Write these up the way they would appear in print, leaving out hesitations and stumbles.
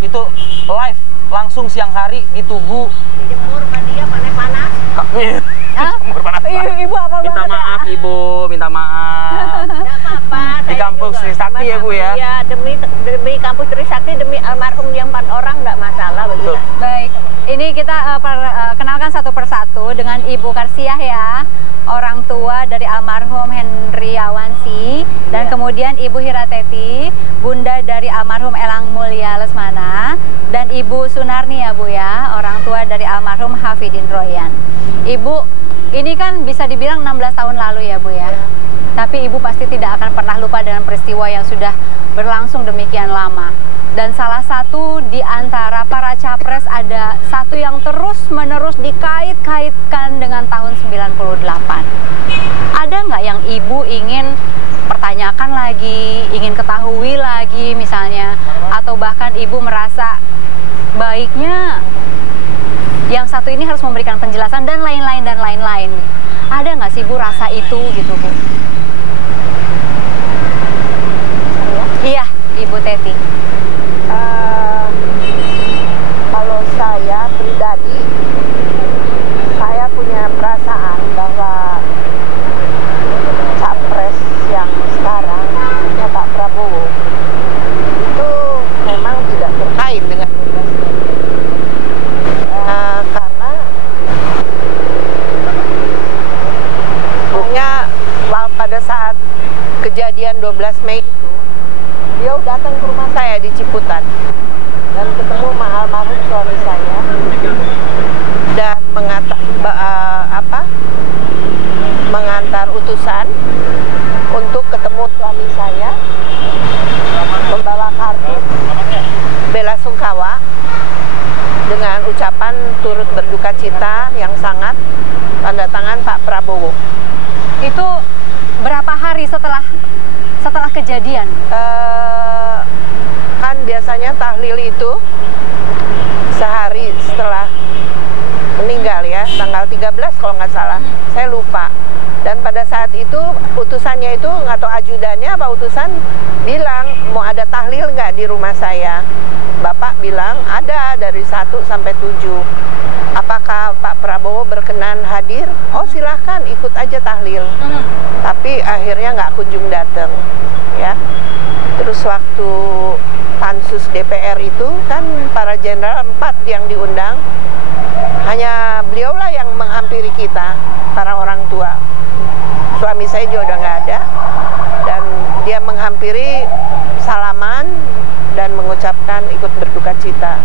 itu live langsung siang hari di Tugu. Dijemur sama dia panas-panas. Jemur panas. Ibu apa Minta banget maaf ya? Ibu, minta maaf. Enggak apa-apa. Di saya kampus juga Trisakti ya, Bu, ya? Iya, demi kampus Trisakti, demi almarhum yang 4 orang enggak masalah bagi Betul. saya. Baik, ini kita kenalkan satu persatu dengan Ibu Karsiah ya, orang tua dari almarhum Hendriawansi, dan kemudian Ibu Hirateti, bunda dari almarhum Elang Mulia Lesmana, dan Ibu Sunarni ya Bu ya, orang tua dari almarhum Hafidin Royan. Ibu, ini kan bisa dibilang 16 tahun lalu ya Bu ya, tapi Ibu pasti tidak akan pernah lupa dengan peristiwa yang sudah berlangsung demikian lama. Dan salah satu di antara para capres ada satu yang terus-menerus dikait-kaitkan dengan tahun 98. Ada nggak yang Ibu ingin pertanyakan lagi, ingin ketahui lagi misalnya, atau bahkan Ibu merasa baiknya yang satu ini harus memberikan penjelasan dan lain-lain dan lain-lain. Ada nggak sih Bu rasa itu gitu Bu? Iya, Ibu Teti. Kalau saya pribadi, saya punya perasaan bahwa capres yang sekarang, maksudnya Pak Prabowo, itu memang tidak terkait dengan karena pada saat kejadian 12 Mei itu, beliau datang ke rumah saya di Ciputat dan ketemu sama almarhum suami saya dan mengantar utusan untuk ketemu suami saya, membawa kartu bela sungkawa dengan ucapan turut berduka cita yang sangat, tanda tangan Pak Prabowo. Itu berapa hari setelah kejadian? Kan biasanya tahlil itu sehari setelah meninggal ya, tanggal 13 kalau nggak salah, saya lupa. Dan pada saat itu utusannya itu, nggak tahu ajudannya apa utusan, bilang mau ada tahlil nggak di rumah saya. Bapak bilang ada dari 1 sampai 7. Apakah Pak Prabowo berkenan hadir? Oh silahkan ikut aja tahlil. Tapi akhirnya nggak kunjung datang ya. Terus waktu pansus DPR itu kan para jenderal 4 yang diundang, hanya beliaulah yang menghampiri kita, para orang tua. Suami saya juga udah nggak ada, dan dia menghampiri, salaman dan mengucapkan ikut berduka cita.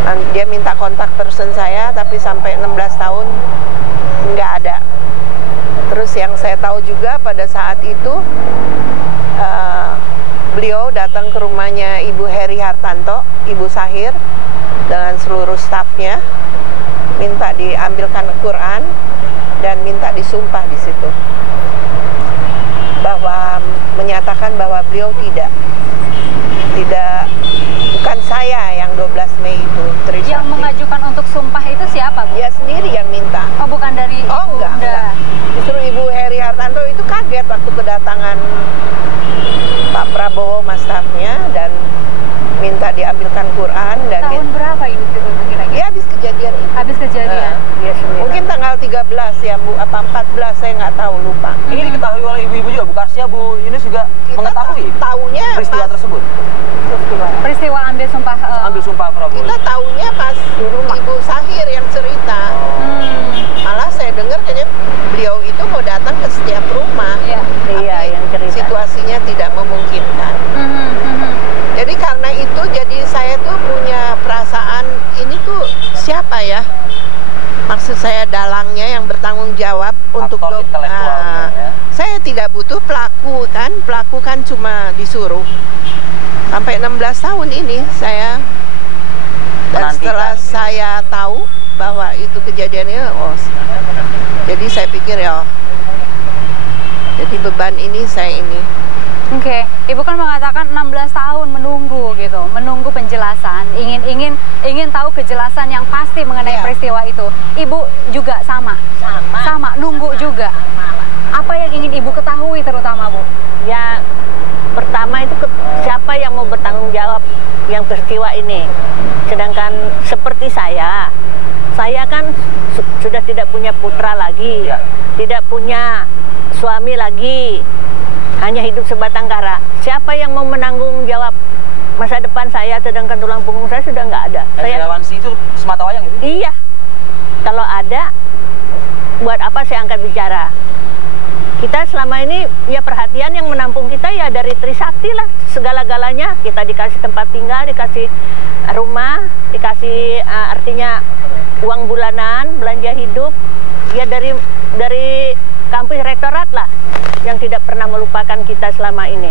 Dan dia minta kontak person saya, tapi sampai 16 tahun nggak ada. Terus yang saya tahu juga pada saat itu beliau datang ke rumahnya Ibu Heri Hartanto, Ibu Sahir, dengan seluruh stafnya, minta diambilkan Quran dan minta disumpah di situ, bahwa menyatakan bahwa beliau bukan saya yang 12 Mei itu. Trisakti. Yang mengajukan untuk sumpah itu siapa Bu? Dia sendiri yang minta. Oh bukan dari Ibu? Oh enggak. Justru Ibu Heri Hartanto itu kaget waktu kedatangan Pak Prabowo sama stafnya dan minta diambilkan Quran dan tahun berapa Ibu kira-kira? Ya habis kejadian itu. Habis kejadian. Dia sendiri. Mungkin tanggal 13 ya Bu, apa 14 saya nggak tahu, lupa. Ini diketahui oleh ibu-ibu juga, Bu Karsia, Bu Yunus juga mengetahui taunya peristiwa tersebut. Peristiwa ambil sumpah Ambil sumpah Prabowo. Kita taunya pas Ibu Sahir yang cerita. Malah saya dengar kayaknya beliau itu mau datang ke setiap rumah. Tapi yang cerita. Situasinya tidak memungkinkan. Jadi karena itu, jadi saya tuh punya perasaan ini tuh siapa ya? Maksud saya dalangnya yang bertanggung jawab untuk intelektualnya ya. Saya tidak butuh pelaku kan cuma disuruh. Sampai 16 tahun ini saya, dan setelah saya tahu bahwa itu kejadiannya, jadi saya pikir ya, jadi beban ini saya ini. Oke, Ibu kan mengatakan 16 tahun menunggu gitu, menunggu penjelasan, ingin tahu kejelasan yang pasti mengenai peristiwa itu. Ibu juga sama, nunggu juga. Apa yang ingin Ibu ketahui terutama Bu? Ya, pertama itu siapa yang mau bertanggung jawab yang peristiwa ini. Sedangkan seperti saya kan sudah tidak punya putra lagi, tidak punya suami lagi, hanya hidup sebatang kara. Siapa yang mau menanggung jawab masa depan saya, sedangkan tulang punggung saya sudah nggak ada. Hendriawansi itu semata wayang itu? Iya, kalau ada, buat apa saya angkat bicara? Kita selama ini ya perhatian yang menampung kita ya dari Trisakti lah, segala-galanya. Kita dikasih tempat tinggal, dikasih rumah, dikasih artinya uang bulanan, belanja hidup, ya dari kampus rektorat lah yang tidak pernah melupakan kita selama ini.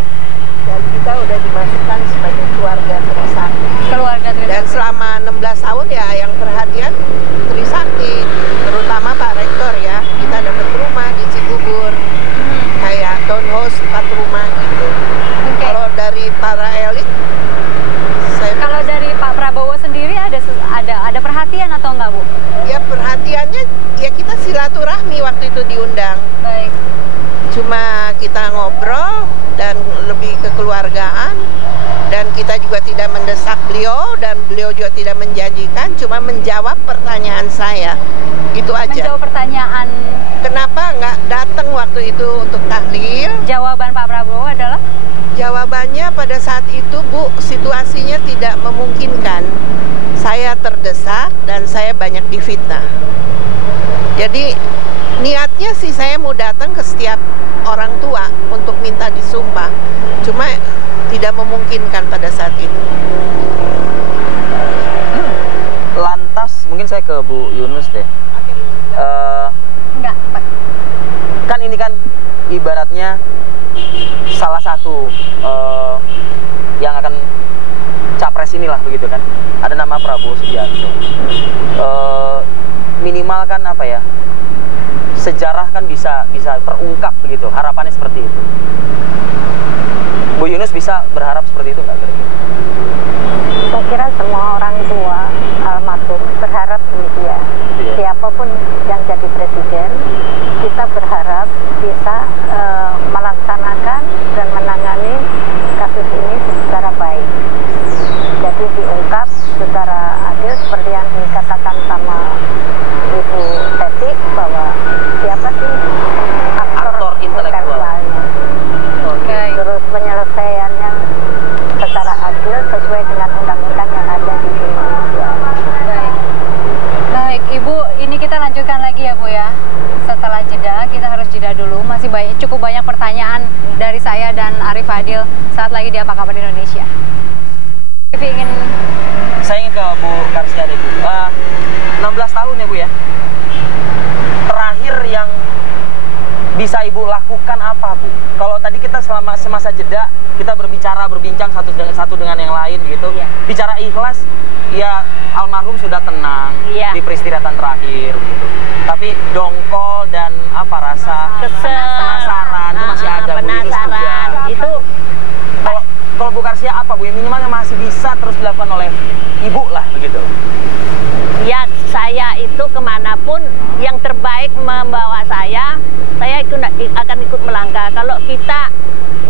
Dan kita udah dimasukkan sebagai keluarga Trisakti. Keluarga Trisakti. Dan selama 16 tahun ya yang perhatian Trisakti, terutama Pak Rektor ya. Kita dapat rumah di Cibubur, kayak townhouse 4 rumah gitu. Kalau dari para elit, kalau dari Pak Prabowo sendiri ada perhatian atau enggak, Bu? Ya perhatiannya ya kita silaturahmi waktu itu diundang. Baik. Cuma kita ngobrol dan lebih kekeluargaan, dan kita juga tidak mendesak beliau dan beliau juga tidak menjanjikan, cuma menjawab pertanyaan saya. Itu aja. Menjawab pertanyaan. Kenapa nggak datang waktu itu untuk tahlil? Jawaban Pak Prabowo adalah? Jawabannya pada saat itu, Bu, situasinya tidak memungkinkan. Saya terdesak dan saya banyak difitnah. Jadi niatnya sih saya mau datang ke setiap orang tua untuk minta disumpah. Cuma tidak memungkinkan pada saat itu. Lantas mungkin saya ke Bu Yunus deh. Enggak, Pak. Kan ini kan ibaratnya salah satu yang akan capres inilah begitu kan. Ada nama Prabowo Subianto. Minimal kan apa ya? Sejarah kan bisa terungkap begitu. Harapannya seperti itu. Bu Yunus bisa berharap seperti itu nggak kira-kira? Saya kira semua orang tua almarhum berharap demikian. Siapapun yang jadi presiden, kita berharap bisa melaksanakan dan menangani kasus ini secara baik. Jadi diungkap secara adil seperti yang dikatakan sama Ibu Teti, bahwa siapa sih aktor intelektualnya. Terus penyelesaiannya secara adil sesuai dengan undang-undang yang ada di Indonesia. Baik, Ibu, ini kita lanjutkan lagi ya, Bu ya. Setelah jeda, kita harus jeda dulu. Masih cukup banyak pertanyaan dari saya dan Arif Fadil saat lagi di Apa Kabar Indonesia. Saya ingin ke Bu Karsia deh, Bu. 16 tahun ya, Bu ya. Terakhir yang bisa Ibu lakukan apa, Bu? Kalau tadi kita selama semasa jeda kita berbincang satu dengan yang lain gitu. Bicara ikhlas, ya almarhum sudah tenang di peristirahatan terakhir gitu. Tapi dongkol dan apa rasa penasaran itu masih ada, Bu Yunus juga. Itu kalau Bu Karsia apa, Bu? Minimal yang masih bisa terus dilakukan oleh Ibu lah begitu. ya, saya itu kemanapun yang terbaik membawa saya akan ikut melangkah. Kalau kita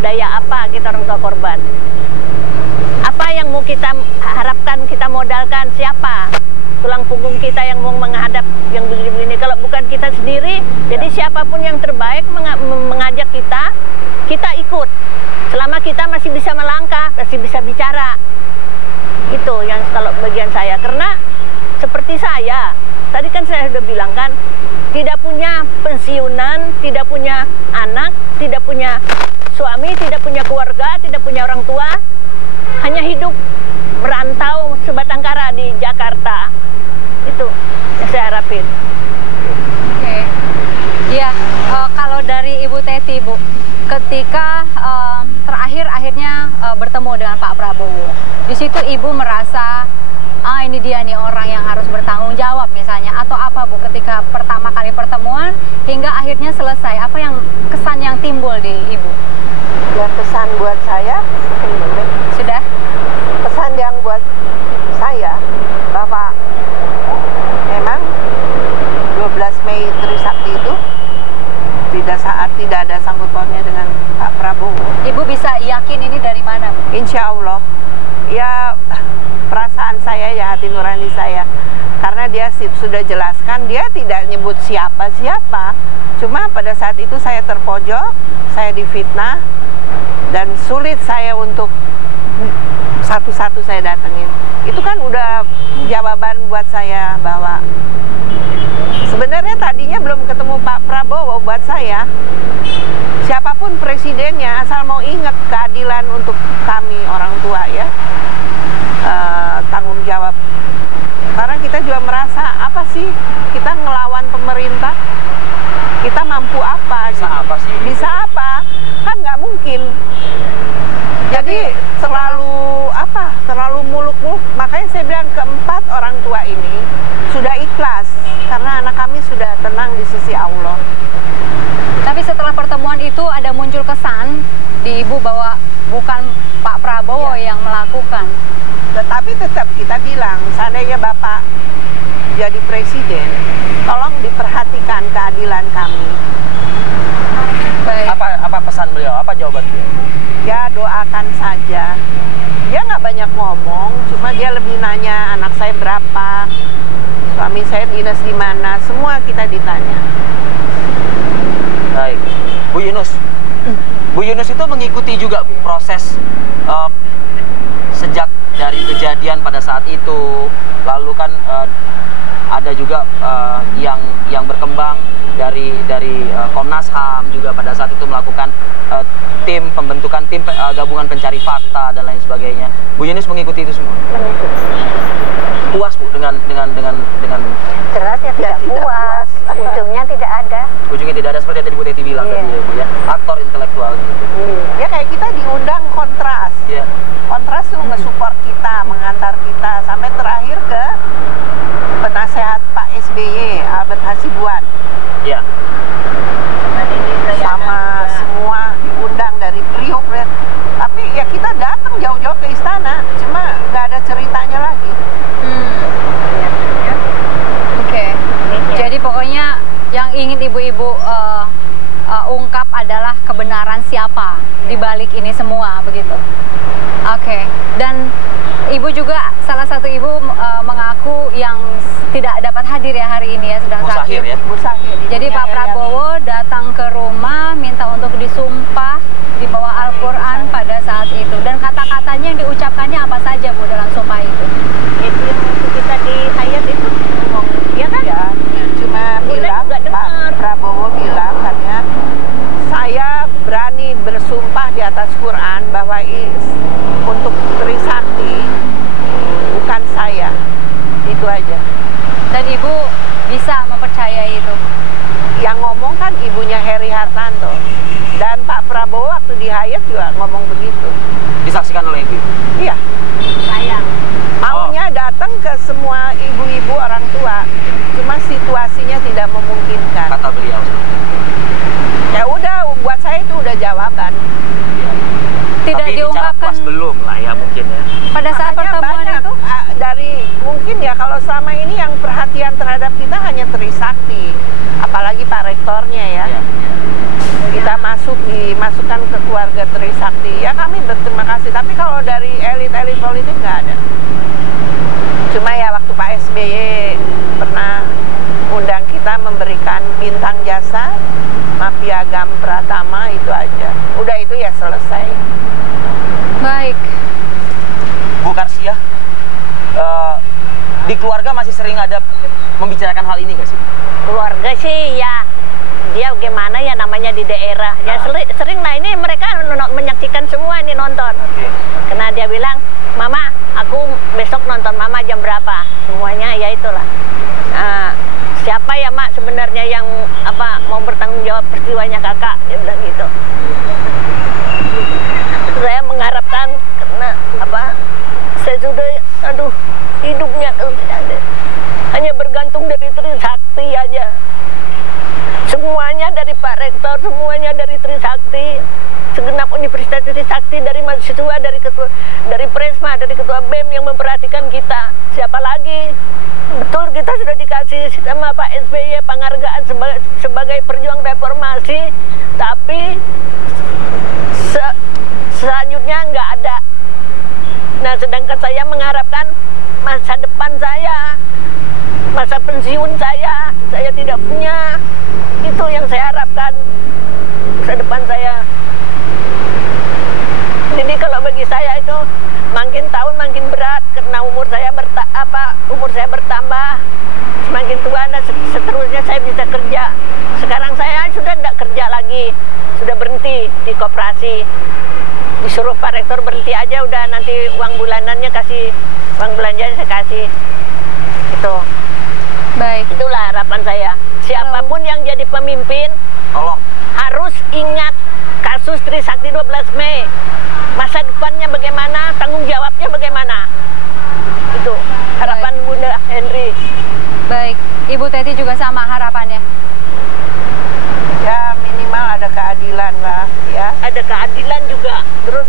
daya apa kita orang tua korban? Apa yang mau kita harapkan, kita modalkan siapa? Tulang punggung kita yang mau menghadap yang begini-begini. Kalau bukan kita sendiri, jadi siapapun yang terbaik mengajak kita ikut. Selama kita masih bisa melangkah, masih bisa bicara. Itu yang kalau bagian saya. Karena seperti saya, tadi kan saya sudah bilang kan, tidak punya pensiunan, tidak punya anak, tidak punya suami, tidak punya keluarga, tidak punya orang tua, hanya hidup merantau sebatang kara di Jakarta. Itu yang saya harapin. Oke. Ya, kalau dari Ibu Teti, Bu, ketika akhirnya bertemu dengan Pak Prabowo, di situ Ibu merasa ini dia nih orang yang harus bertanggung jawab misalnya, atau apa, Bu, ketika pertama kali pertemuan hingga akhirnya selesai, apa yang kesan yang timbul di Ibu? Ya, pesan buat saya Sudah? pesan yang buat saya bahwa memang 12 Mei Trisakti itu tidak ada sangkut pautnya dengan Pak Prabowo. Ibu bisa yakin ini dari mana, Bu? Insya Allah, ya perasaan hati nurani saya. Karena dia sudah jelaskan, dia tidak nyebut siapa-siapa. Cuma pada saat itu saya terpojok, saya difitnah, dan sulit saya untuk satu-satu saya datengin. Itu kan udah jawaban buat saya bahwa sebenarnya tadinya belum ketemu Pak Prabowo buat saya. Siapapun presidennya, asal mau ingat keadilan untuk kami orang tua ya, tanggung jawab. Karena kita juga merasa, apa sih kita ngelawan pemerintah? Kita mampu apa? Bisa apa sih? Bisa apa? Kan nggak mungkin. Jadi terlalu muluk-muluk. Makanya saya bilang keempat orang tua ini sudah ikhlas karena anak kami sudah tenang di sisi Allah. Tapi setelah pertemuan itu ada muncul kesan di Ibu bahwa bukan Pak Prabowo yang melakukan. Tetapi tetap kita bilang, seandainya Bapak jadi presiden, tolong diperhatikan keadilan kami. Baik. Apa pesan beliau? Apa jawaban beliau? Ya doakan saja. Dia nggak banyak ngomong, cuma dia lebih nanya anak saya berapa, suami saya dinas di mana, semua kita ditanya. Baik, Bu Yunus. Bu Yunus itu mengikuti juga Bu, proses sejak dari kejadian pada saat itu, lalu kan ada juga yang berkembang dari Komnas HAM juga pada saat itu melakukan pembentukan tim gabungan pencari fakta dan lain sebagainya. Bu Yunus mengikuti itu semua. Puas Bu dengan Jelas ya tidak puas. Ujungnya tidak ada. Ujungnya tidak ada seperti yang tadi Bu Teti bilang tadi ya Bu ya. Aktor intelektual gitu. Ya kayak kita diundang Kontras. Iya. Kontras tuh nge-support kita, mengantar kita sampai terakhir ke penasehat Pak SBY, Albert Hasibuan. Iya. Sama semua diundang dari Priok. Tapi ya kita datang jauh-jauh ke istana, cuma nggak ada ceritanya lagi. Oke. Jadi pokoknya yang ingin ibu-ibu ungkap adalah kebenaran siapa di balik ini semua, begitu. Oke. Dan ibu juga salah satu ibu mengaku yang tidak dapat hadir ya hari ini ya, sedang Bu Sahir sakit. ya. Bu Sahir. Jadi Pak Prabowo datang ke rumah minta untuk disumpah di bawah Al-Quran pada saat itu. Dan kata-katanya yang diucapkannya apa saja Bu dalam sumpah itu? Itu yang waktu kita di Hayat itu ngomong, ya kan? Ya, cuma bilang Pak Prabowo bilang katanya, saya berani bersumpah di atas Quran bahwa untuk Trisakti bukan saya. Itu aja. Dan ibu bisa mempercayai itu? Yang ngomong kan ibunya Heri Hartanto. Dan Pak Prabowo waktu di Hayat juga ngomong begitu. Disaksikan oleh ibu. Iya. Sayang. Maunya datang ke semua ibu-ibu orang tua. Cuma situasinya tidak memungkinkan. Kata beliau. Ya udah, buat saya itu udah jawaban. Tidak Tapi diungkapkan bicara puas belum lah ya mungkin ya. pada saat Makanya pertemuan banyak, itu? dari mungkin ya kalau selama ini yang perhatian terhadap kita hanya Trisakti, apalagi Pak Rektornya ya. Iya. Kita dimasukkan ke keluarga Trisakti. Ya kami berterima kasih. Tapi kalau dari elit-elit politik nggak ada. Cuma ya waktu Pak SBY pernah undang kita memberikan bintang jasa Piagam Pratama, itu aja. Udah itu ya selesai. Baik. Bu Karsia, di keluarga masih sering ada membicarakan hal ini nggak sih? Keluarga sih ya, dia gimana ya namanya di daerah. Ya sering lah ini mereka menyaksikan semua ini nonton. Oke. Karena dia bilang, Mama, aku besok nonton Mama jam berapa? Semuanya ya itulah. Nah, siapa ya Mak sebenarnya yang mau bertanggung jawab peristiwanya kakak? Dia bilang gitu. Saya mengharapkan karena saya sudah hidupnya hanya bergantung dari Trisakti aja. Semuanya dari Pak Rektor, semuanya dari Trisakti. Segenap Universitas Trisakti, dari mahasiswa, dari Presma, dari ketua BEM yang memperhatikan kita. Siapa lagi? Betul kita sudah dikasih sama Pak SBY penghargaan sebagai perjuang reformasi, tapi selanjutnya nggak ada. Nah, sedangkan saya mengharapkan masa depan saya, masa pensiun saya tidak punya. Itu yang saya harapkan masa depan saya. Jadi kalau bagi saya itu makin tahun makin berat karena umur saya bertambah. Semakin tua dan seterusnya saya bisa kerja. Sekarang saya sudah tidak kerja lagi, sudah berhenti di koperasi. Disuruh Pak Rektor berhenti aja, udah nanti uang bulanannya kasih, uang belanjanya saya kasih. Itu. Baik. Itulah harapan saya. Siapapun yang jadi pemimpin, Tolong. harus ingat kasus Trisakti 12 Mei. Masa depannya bagaimana, tanggung jawabnya bagaimana. Itu harapan Bunda Henry. Baik, Ibu Teti juga sama harapannya. Ya minimal ada keadilan lah ya. Ada keadilan juga. Terus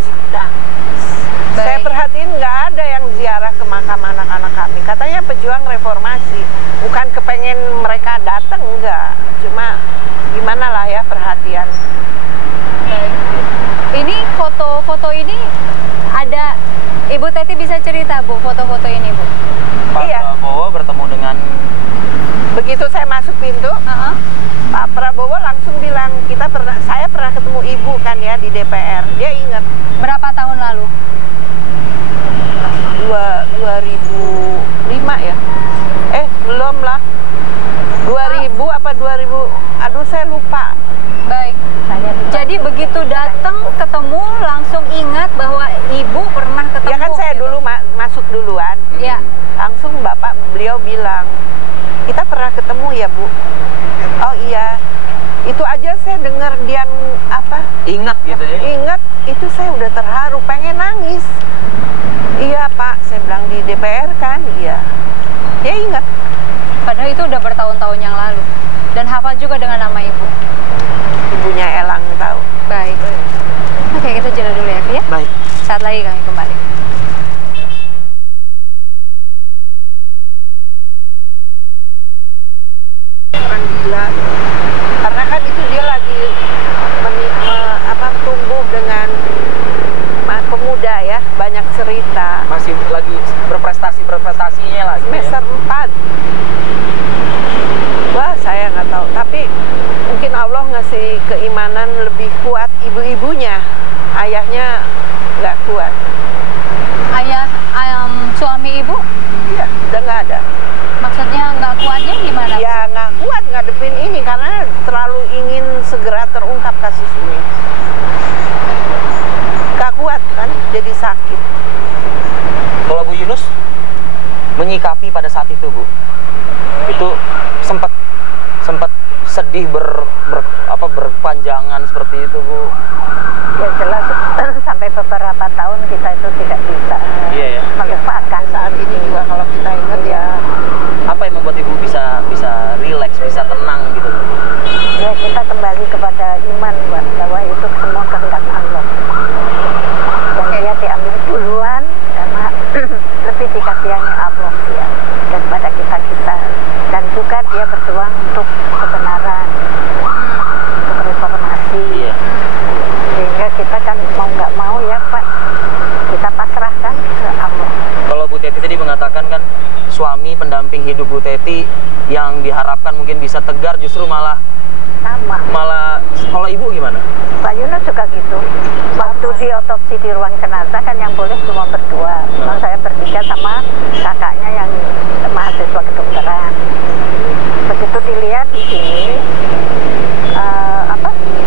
Saya perhatiin nggak ada yang ziarah ke makam anak-anak kami. Katanya pejuang reformasi, bukan kepengen mereka datang, enggak. Cuma gimana lah ya perhatian. Baik. Ini foto-foto ini ada, Ibu Teti bisa cerita Bu, foto-foto ini Bu? Pak Iya. Prabowo bertemu dengan Begitu saya masuk pintu, Pak Prabowo langsung bilang, saya pernah ketemu ibu kan ya di DPR. Dia ingat. Berapa tahun lalu? 2005 ya? Belum lah. 2000 apa 2000? Aduh saya lupa. Baik. Jadi begitu datang ketemu langsung ingat bahwa Ibu pernah ketemu. Ya kan saya gitu. dulu masuk duluan. Ya. Langsung beliau bilang, kita pernah ketemu ya Bu? Oh iya. Itu aja saya dengar dia ingat gitu ya. ingat, itu saya udah terharu, pengen nangis. Iya Pak, saya bilang di DPR kan, iya. Dia ingat. Padahal itu udah bertahun-tahun yang lalu. Dan hafal juga dengan nama Ibu. Ibunya Elang tahu. Baik. Oke, kita jeda dulu ya, Vi ya. Baik. Saat lagi kami kembali. Orang gila. Karena kan itu dia lagi tumbuh dengan pemuda ya, banyak cerita. Masih lagi berprestasinya lagi. Semester 4. Wah, saya nggak tahu. Tapi mungkin Allah ngasih keimanan lebih kuat ibu-ibunya. Ayahnya nggak kuat. Suami Ibu? Iya, udah nggak ada. Maksudnya nggak kuatnya gimana? Ya nggak kuat ngadepin ini karena terlalu ingin segera terungkap kasus ini. Nggak kuat kan, jadi sakit. Kalau Bu Yunus menyikapi pada saat itu Bu, itu sempat sedih berpanjangan seperti itu Bu. Ya jelas sampai beberapa tahun kita itu tidak bisa melupakan. Saat ini juga kalau kita ingat ya. Apa yang membuat Ibu bisa rileks, bisa tenang gitu Bu? Ya kita kembali kepada iman bahwa itu semua kehendak Allah. Dan dia diambil duluan karena lebih dikasihani Allah ya daripada kita. Dan juga dia berjuang untuk kebenaran, untuk reformasi. Iya. Sehingga kita kan mau nggak mau ya Pak, kita pasrahkan ke Allah. Kalau Bu Teti tadi mengatakan kan suami pendamping hidup Bu Teti yang diharapkan mungkin bisa tegar justru malah kalau Ibu gimana? Pak Yunus juga gitu. Waktu di otopsi di ruang jenazah kan yang boleh cuma berdua. Memang saya bertiga sama kakaknya yang mahasiswa kedokteran. Begitu dilihat di sini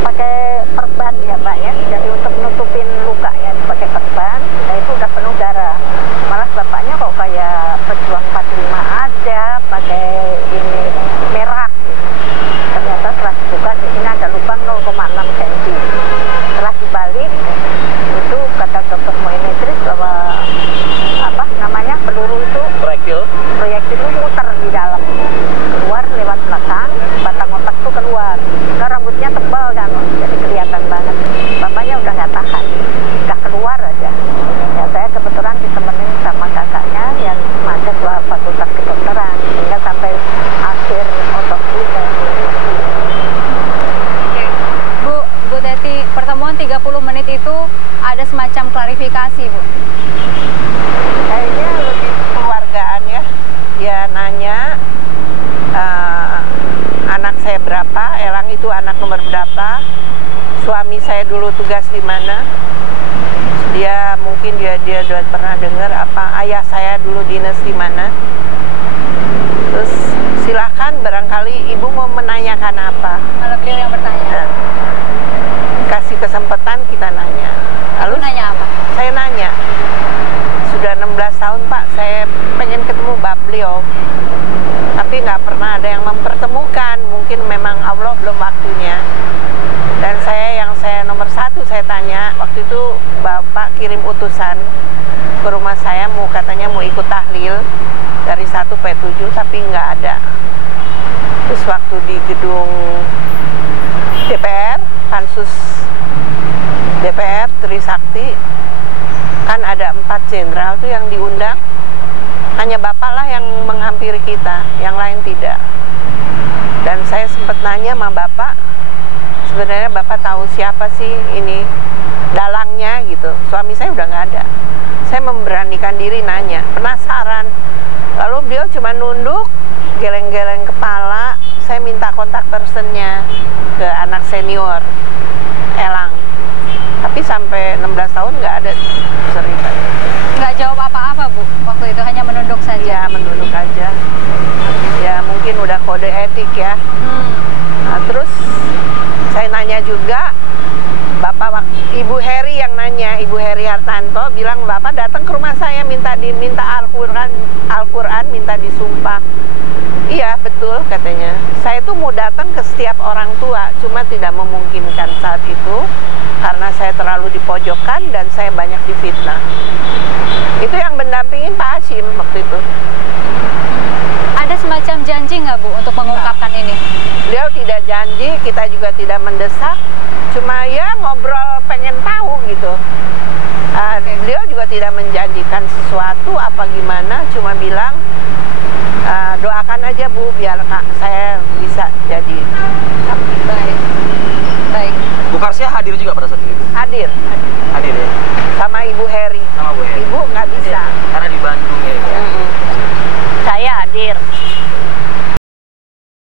pakai perban ya Pak ya. Jadi untuk nutupin luka ya pakai perban. Nah itu udah penuh darah. Malah bapaknya kok kayak pejuang 45 ada pakai ini merah. Ternyata setelah dibuka di sini ada lubang 0,6 cm. Setelah dibalik itu kata dokter Moinetris bahwa peluru itu proyektil itu muter di dalam, keluar lewat belakang, batang otak itu keluar. Nah, rambutnya tebal kan, jadi kelihatan banget. Bapaknya udah nggak tahan, udah keluar aja. Ya saya kebetulan ditemenin sama kakaknya yang dulu dinas di mana. Terus silakan barangkali ibu mau menanyakan apa. Malah beliau yang bertanya. Nah, kasih kesempatan kita nanya. Lalu nanya apa? Saya nanya, sudah 16 tahun Pak, saya pengen ketemu beliau, tapi nggak pernah ada yang mempertemukan. Mungkin memang Allah belum waktunya. Dan saya nomor satu saya tanya, waktu itu Bapak kirim utusan ke rumah saya, katanya mau ikut tahlil dari 1 P7, tapi nggak ada. Terus waktu di gedung DPR, pansus DPR Trisakti, kan ada 4 jenderal tuh yang diundang, hanya Bapak lah yang menghampiri kita, yang lain tidak. Dan saya sempat nanya sama Bapak, sebenarnya Bapak tahu siapa sih ini dalangnya gitu. Suami saya udah nggak ada. Saya memberanikan diri nanya, penasaran. Lalu beliau cuma nunduk, geleng-geleng kepala. Saya minta kontak personnya ke anak senior, Elang. Tapi sampai 16 tahun nggak ada cerita. Nggak jawab apa-apa Bu, waktu itu hanya menunduk saja? Ya, menunduk aja. Ya, mungkin udah kode etik ya. Nah, terus saya nanya juga, Ibu Heri yang nanya, Ibu Heri Hartanto bilang, Bapak datang ke rumah saya minta Al-Quran, minta disumpah. Iya, betul katanya. Saya tuh mau datang ke setiap orang tua, cuma tidak memungkinkan saat itu karena saya terlalu dipojokkan dan saya banyak difitnah. Itu yang mendampingin Pak Hashim waktu itu. Ada semacam janji nggak Bu untuk mengungkapkan ini? Beliau tidak janji, kita juga tidak mendesak, cuma ya ngobrol pengen tahu gitu. Beliau juga tidak menjanjikan sesuatu apa gimana, cuma bilang